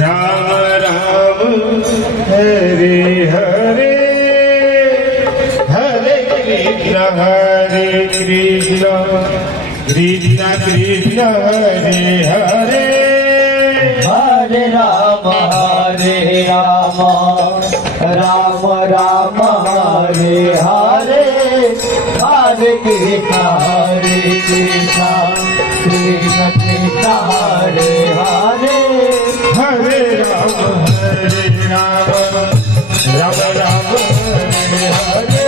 Ram Ram Hare Hare Hare Krishna Krishna Krishna Hare Hare Hare Ram Ram Ram Hare Hare Hare Krishna Krishna Krishna Hare Hare Hare Ram Ram Ram Ram Hare Hare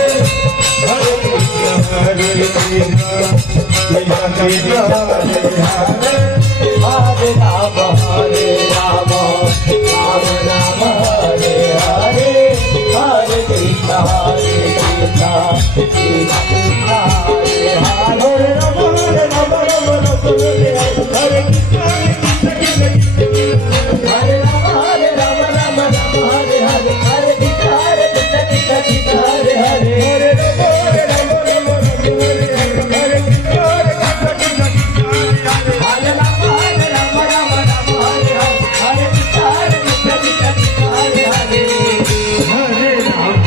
Hare Krishna Krishna Krishna Hare Hare Hare Ram Ram Ram Hare Hare Hare Krishna Krishna Krishna Hare Hare Ram Ram Ram Ram Hare Hare Hare Ram Ram Hare Hare Hare Krishna Krishna Hare Hare Hare Ram